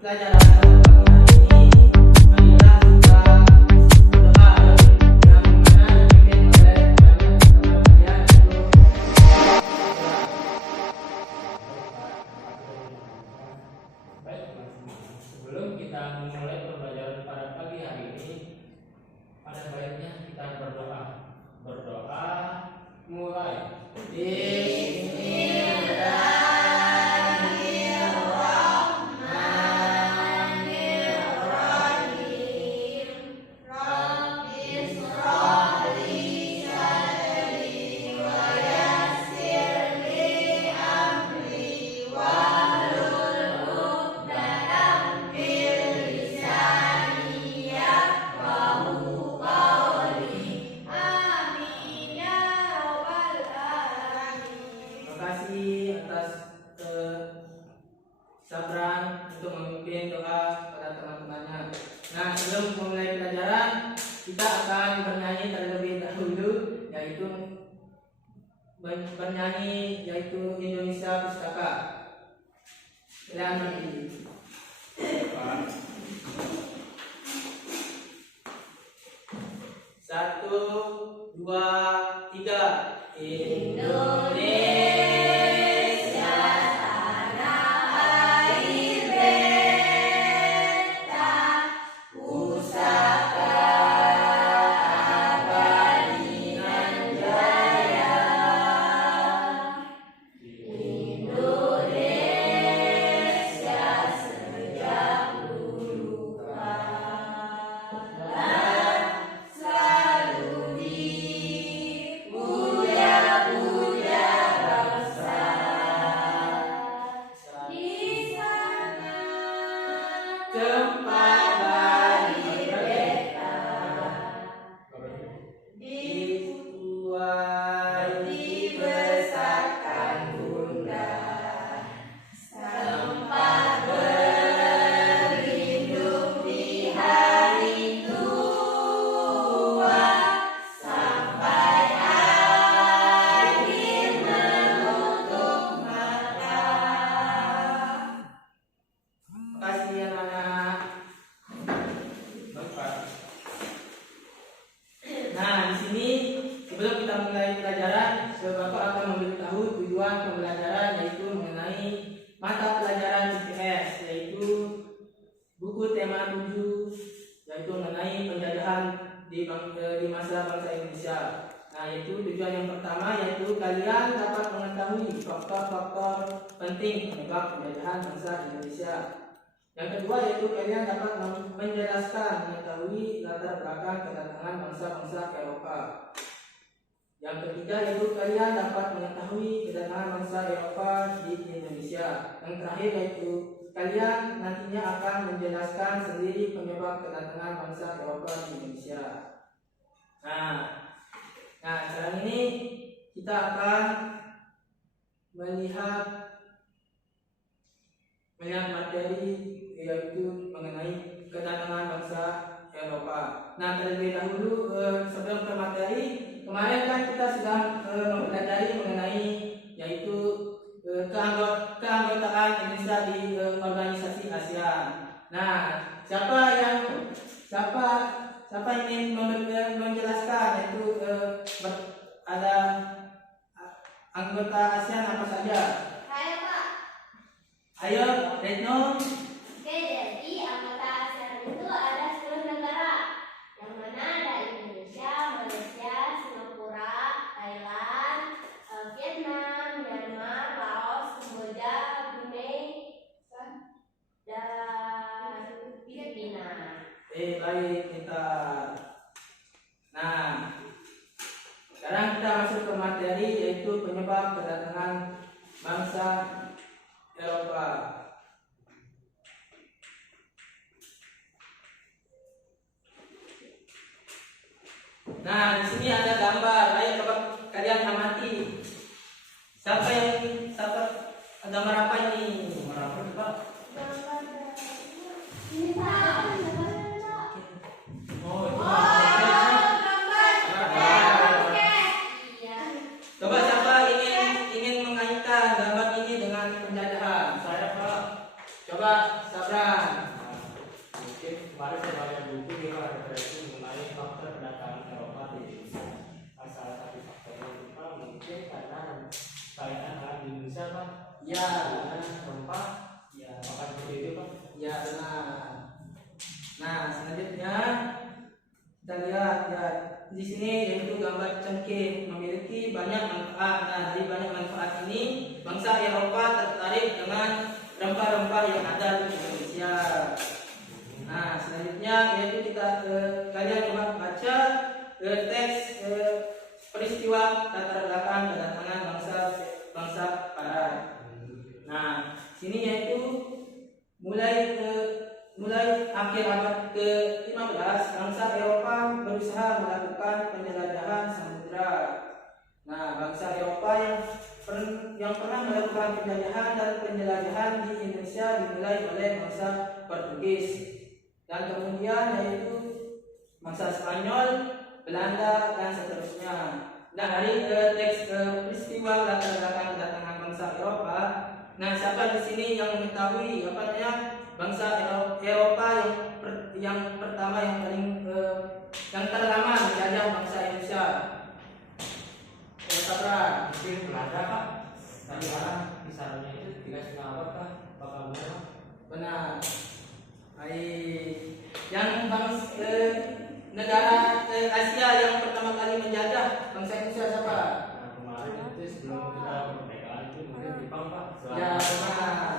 pelajaran pagi hari ini, marilah kita berdoa yang mana dipimpin oleh pertama kalian itu. Baik, sebelum kita memulai pembelajaran pada pagi hari ini, ada baiknya kita berdoa. Berdoa, mulai. Sabran untuk memimpin doa pada teman-temannya. Nah, sebelum memulai pelajaran, kita akan bernyanyi terlebih dahulu, yaitu bernyanyi yaitu Indonesia Pustaka. Kalian berdiri. 1, 2, 3. Indonesia. Nah, di sini sebelum kita mulai pelajaran, Bapak akan memberitahu tujuan pembelajaran, yaitu mengenai mata pelajaran IPS, yaitu buku tema 7, yaitu mengenai penjajahan di masa bangsa Indonesia. Nah, yaitu tujuan yang pertama, yaitu kalian dapat mengetahui faktor-faktor penting penyebab penjajahan bangsa Indonesia. Yang kedua, yaitu kalian dapat menjelaskan, mengetahui latar belakang kedatangan bangsa-bangsa Eropa. Yang ketiga, yaitu kalian dapat mengetahui kedatangan bangsa Eropa di Indonesia. Yang terakhir, yaitu kalian nantinya akan menjelaskan sendiri penyebab kedatangan bangsa Eropa di Indonesia. Nah, sekarang ini kita akan melihat materi, yaitu mengenai kedatangan bangsa Eropa. Nah, terlebih dahulu sebelum ke materi, kemarin kan kita sudah mempelajari mengenai yaitu keanggotaan Indonesia di organisasi ASEAN. Nah, siapa ingin menjelaskan yaitu ada anggota ASEAN apa saja? Ayo, Retno. Oke, jadi anggota ASEAN itu ada 10 negara, yang mana ada Indonesia, Malaysia, Singapura, Thailand, Vietnam, Myanmar, Laos, Kamboja, Brunei, dan Filipina. Baik kita. Nah, sekarang kita masuk ke materi, yaitu penyebab kedatangan bangsa Eropa. Nah, di sini ada gambar. Ayo coba kalian amati. Siapa gambar apa ini? Gambar apa coba? Ini Pak. Oh, itu. Gambar. Iya. Coba siapa ingin mengaitkan gambar ini dengan penjajahan? Saya, Pak. Coba siapa Sabran. Mungkin kemarin saya baca buku dia ada referensi mengenai faktor kedatangan Eropa di Indonesia. Salah satu faktornya kita mungkin karena kekayaan alam di Indonesia Pak. Ya, Rempah, ya, apakah seperti itu Pak? ya benar. Nah, selanjutnya kita lihat ya di sini yaitu gambar cengkeh memiliki banyak manfaat. Nah, dari banyak manfaat ini bangsa Eropa tertarik dengan rempah-rempah yang ada di Indonesia. Nah, selanjutnya yaitu kalian coba baca teks peristiwa latar belakang kedatangan bangsa Barat. Nah, sini yaitu mulai akhir abad ke-15 bangsa Eropa berusaha melakukan penjelajahan samudera. Nah, bangsa Eropa yang pernah melakukan penjelajahan di Indonesia dimulai oleh bangsa Portugis dan kemudian yaitu bangsa Spanyol, Belanda dan seterusnya. Nah, dari teks peristiwa latar belakang kedatangan bangsa Eropa, nah siapa di sini yang mengetahui apa namanya bangsa Eropa yang pertama yang paling yang terlama menjajah bangsa Indonesia? Sabran. Mungkin Belanda Pak. Dari mana kisarannya itu 3,5 abad Pak? Bakal benar? Benar. Yang negara Asia yang pertama kali menjajah bangsa Indonesia siapa? Nah, kemarin itu sebelum kita kemerdekaan itu mungkin Jepang Pak. Ya, benar.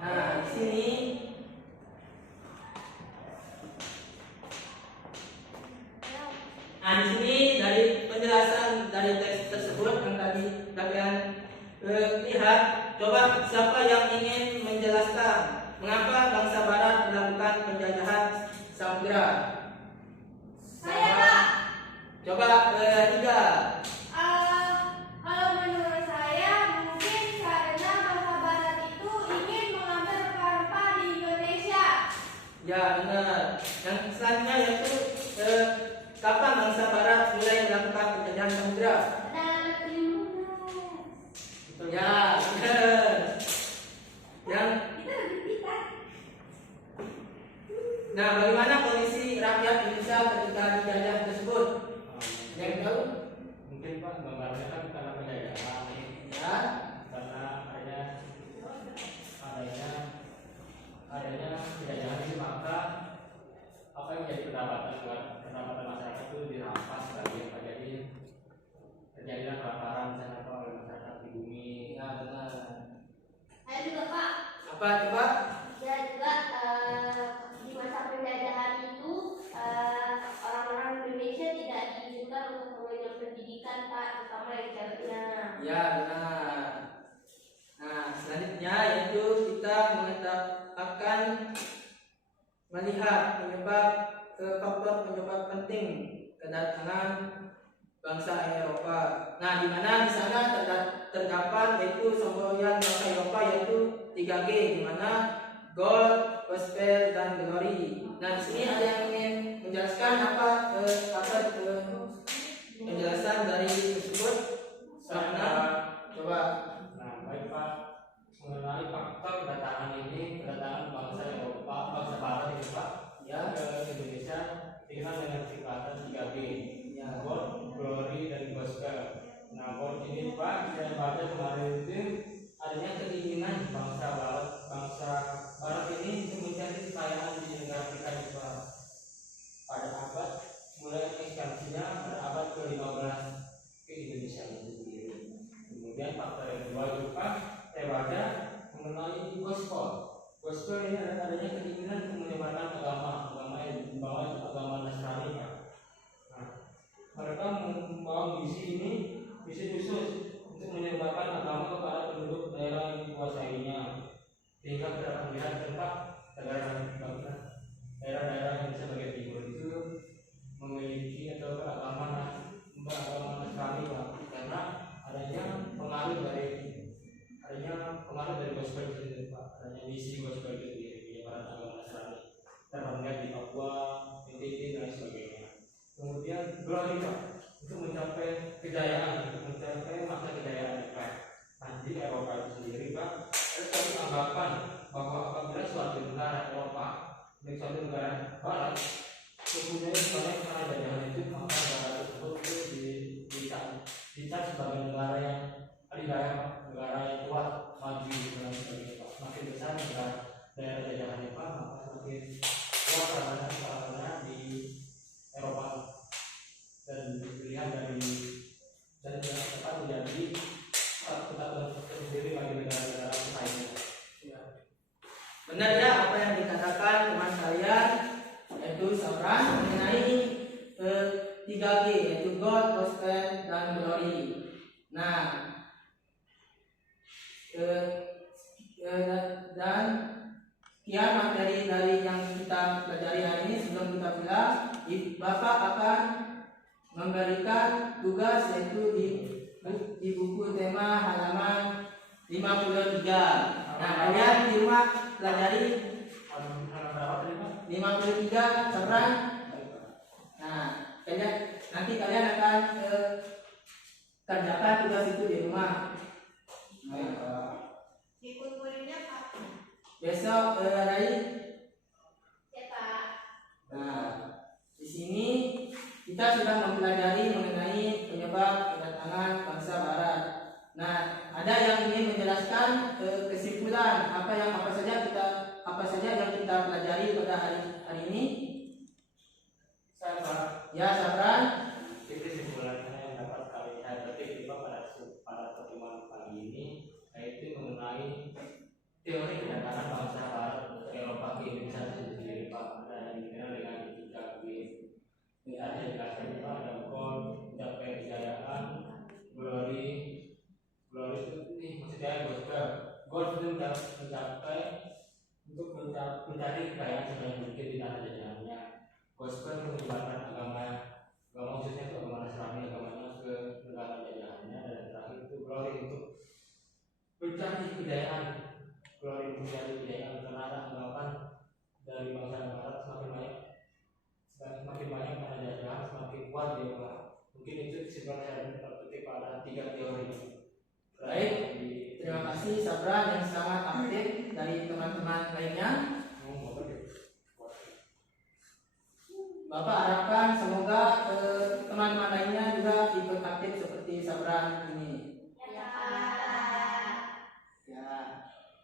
Nah, di sini dari penjelasan dari teks tersebut yang tadi kalian lihat, coba siapa yang ingin menjelaskan mengapa bangsa Barat melakukan penjajahan samudera? Saya Pak. Coba tiga. Kalau menurut saya mungkin karena bangsa Barat itu ingin mengambil rempah-rempah di Indonesia. Ya, benar. Yang selanjutnya yaitu kapan bangsa Barat mulai melakukan penjajahan samudera? Pada abad ke-15. Ya, benar. Yang Itu lebih tingkat. Nah, bagaimana kondisi rakyat Indonesia ketika dijajah tersebut? Yang tahu? Mungkin Pak gambarnya kan karena penjajahan Ya, karena adanya penjajahan ini maka apa yang menjadi pendapatan masyarakat itu dirampas sebagian Pak. Jadi terjadilah kelaparan misalnya Pak oleh masyarakat di bumi. ya benar. Saya juga Pak. Apa coba? Ya juga di masa penjajahan itu orang-orang Indonesia tidak diizinkan untuk mengenyam pendidikan Pak, terutama yang ceweknya. Ya, benar. Nah, selanjutnya yaitu kita akan melihat faktor penyebab penting kedatangan bangsa Eropa. Nah, di mana di sana terdapat yaitu semboyan bangsa Eropa yaitu 3G, di mana gold, gospel dan glory. Nah, di sini ada yang ingin menjelaskan apa penjelasan dari tersebut? Karena coba. Nah, baik Pak, mengenai faktor kedatangan bangsa Eropa, bangsa Barat ini Pak, Ya. ke Indonesia dikenal dengan singkatan 3G, Ya. gold, glory dan gospel. Nah, gold ini Pak, saya baca kemarin itu adanya keinginan bangsa Barat ini untuk mencari kekayaan di negara kita ini Pak. Pada abad mulai ekspansinya pada abad ke-15 ke Indonesia itu sendiri. Kemudian faktor yang kedua juga saya baca mengenai gospel. Gospel ini adanya keinginan untuk menyebarkan agama yang dibawa agama Nasrani Pak. Nah, mereka membawa misi khusus untuk menyebarkan agama kepada penduduk daerah yang dikuasainya, sehingga tidak terlihat tempat daerah-daerah yang sebagai timur itu memiliki atau beragama Nasrani Pak, karena adanya pengaruh dari gospel itu sendiri Pak, adanya misi gospel itu sendiri penyebaran agama Nasrani terlihat di Papua, NTT dan sebagainya. Kemudian glory Pak, untuk mencapai masa kejayaan Pak. Nah, di Eropa itu sendiri Pak, ada suatu anggapan bahwa apabila suatu semakin kuat sarana di Eropa, dan dilihat dari cepat menjadi satu kesatuan tersendiri bagi negara-negara lainnya. Ya. Benar ya apa yang dikatakan teman kalian, yaitu Sabran mengenai 3G, yaitu God, Gospel, dan Glory. Nah, dan sekian materi dari yang kita pelajari hari ini. Sebelum kita pulang, Bapak akan memberikan tugas, yaitu di buku tema halaman 53. Nah, kalian di rumah pelajari 53 Sabran. Nah, nanti kalian akan kerjakan tugas itu di rumah. Ikut kuliahnya Pak. Besok hari. Ya Pak. Nah, di sini kita sudah mempelajari mengenai penyebab kedatangan bangsa Barat. Nah, ada yang ingin menjelaskan kesimpulan apa saja yang kita pelajari pada hari ini? Ya, Sabran. Jadi kesimpulannya yang dapat saya petik pada pertemuan pagi ini, yaitu mengenai teori kedatangan bangsa Barat ke Eropa ke Indonesia sendiri, Pak. Ada yang dikenal dengan 3G. Ini ada dikasih Pak, ada God, mencapai kejayaan, glory itu nih maksudnya gospel. God itu mencapai untuk mencari kekayaan sebanyak mungkin di tanah jajahannya. Gospel menyebarkan agama khususnya itu agama Nasrani, agamanya ke negara jajahannya. Dan terakhir itu glory untuk mencari kejayaan, karena ada anggapan dari bangsa Barat semakin banyak tanah jajahan, semakin kuat dia Pak. Mungkin itu sebenarnya terpetik pada 3 teori. Baik, terima kasih Sabran yang sangat aktif dari teman-teman lainnya. Bapak harapkan semoga teman-teman lainnya juga ikut aktif seperti Sabran ini. Ya Pak. Ya.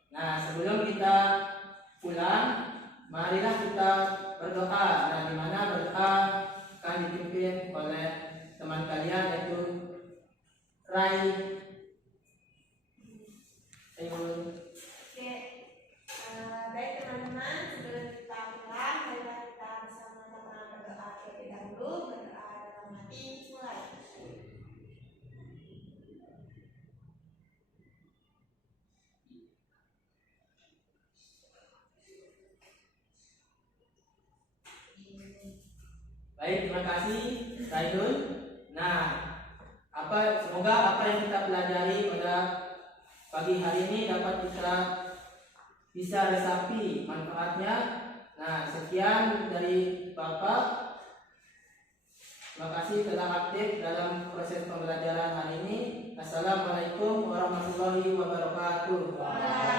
Nah, sebelum kita pulang, marilah kita berdoa. Nah, di mana berdoa akan dipimpin oleh teman kalian, yaitu Rai. Oke, baik teman-teman, sebelum kita pulang, marilah kita bersama-sama berdoa terlebih dahulu. Berdoa dalam hati, mulai. Baik, terima kasih Raidun. Nah, semoga apa yang kita pelajari pada pagi hari ini dapat kita bisa resapi manfaatnya. Nah, sekian dari Bapak. Terima kasih telah aktif dalam proses pembelajaran hari ini. Assalamualaikum warahmatullahi wabarakatuh.